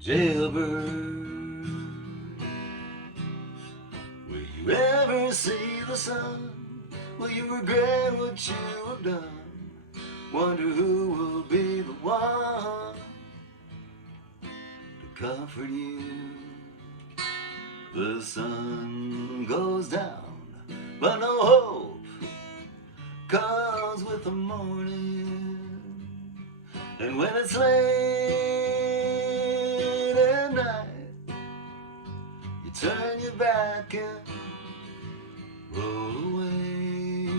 Jailbird, will you ever see the sun? Will you regret what you have done? Wonder who will be the one to comfort you. The sun goes down, but no hope comes with the morning. And when it's late at night, you turn your back and roll away.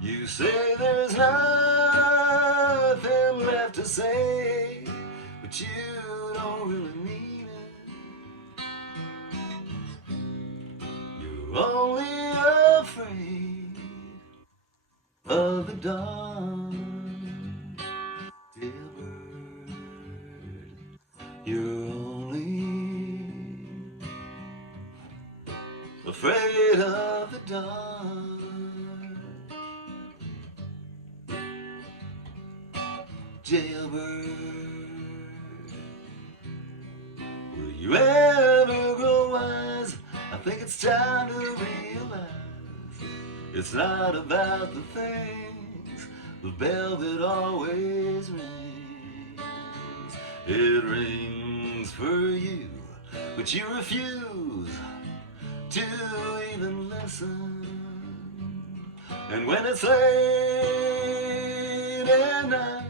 You say there's nothing left to say, but you don't really mean it. You're only afraid of the dawn. Jailbird, you're only afraid of the dark. Jailbird, will you ever grow wise? I think it's time to realize it's not about the things the bell that always rings. It rings for you, but you refuse to even listen. And when it's late at night,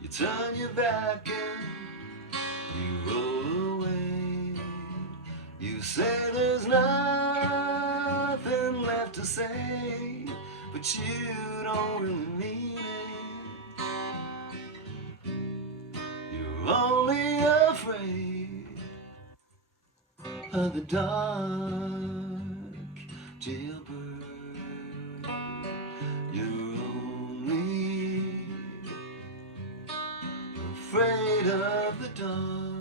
you turn your back and you roll away. You say there's nothing left to say, but you don't really mean it. You're only afraid of the dark. Jailbird, you're only afraid of the dark.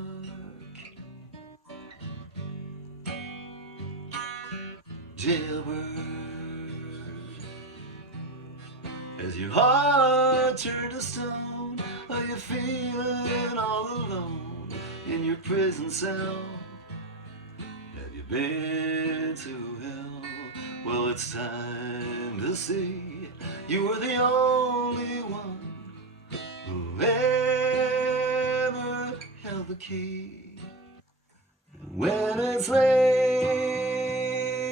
Jailbird, as your heart turned to stone, are you feeling all alone in your prison cell? Have you been to hell? Well, it's time to see you were the only one who ever held the key. And when it's late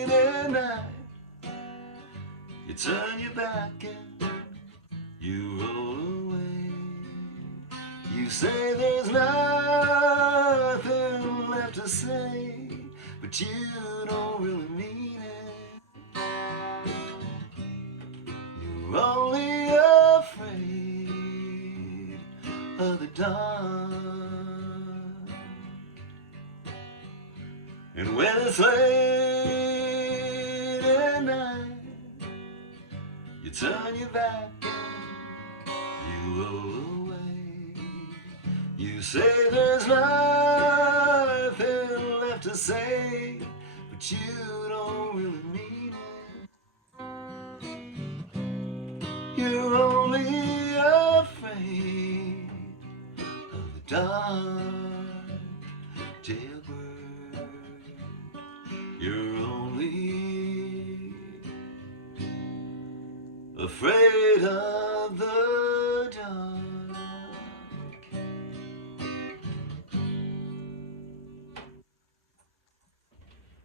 at night, you turn your back and you roll away. You say there's nothing left to say, but you don't really mean it. You're only afraid of the dark. And when it's late at night, you turn your back and you roll away. You say there's nothing left to say, but you don't really mean it. You're only afraid of the dark. Jailbird, you're only afraid of